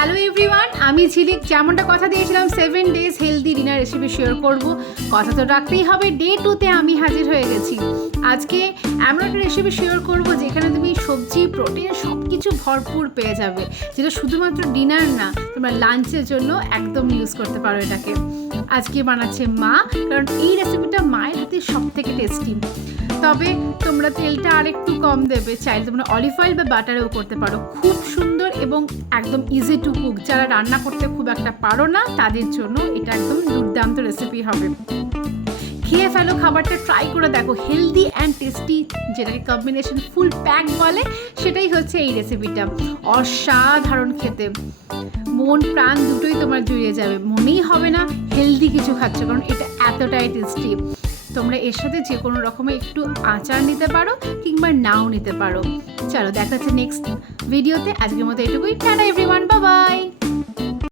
Hello everyone, আমি ঝিলিক। যেমনটা কথা দিয়েছিলাম 7 days healthy dinner recipe share করব, কথা তো রাখতেই হবে। ডে 2তে আমি হাজির হয়ে গেছি। আজকে এমন একটা রেসিপি শেয়ার করব যেখানে তুমি সবজি, প্রোটিন সব কিছু ভরপুর পেয়ে যাবে, যেটা শুধুমাত্র ডিনার না, তোমরা লাঞ্চের জন্য একদম ইউজ করতে পারো এটাকে। আজকে বানাচ্ছে মা, কারণ এই রেসিপিটা মায়ের হাতে সব থেকে টেস্টি। তবে তোমরা তেলটা আর একটু কম দেবে, চাইলে তোমরা অলিভ অয়েল বা বাটারেও করতে পারো। খুব সুন্দর এবং একদম ইজি টু কুক। যারা রান্না করতে খুব একটা পারো না তাদের জন্য এটা একদম দুর্দান্ত রেসিপি হবে। খেয়ে ফেলো, খাবারটা ট্রাই করে দেখো। হেলদি অ্যান্ড টেস্টি, যেটাকে কম্বিনেশন ফুল প্যাক বলে, সেটাই হচ্ছে এই রেসিপিটা। অসাধারণ খেতে, মন প্রাণ দুটোই তোমার জুড়িয়ে যাবে। মনেই হবে না হেলদি কিছু খাচ্ছ, কারণ এটা এতটাই টেস্টি। তোমরা এর সাথে যে কোনো রকমের একটু আচার নিতে পারো কিংবা নাও নিতে পারো। চলো দেখা যাচ্ছে নেক্সট ভিডিওতে। আজকের মতো এটুকুই। Tata everyone, by.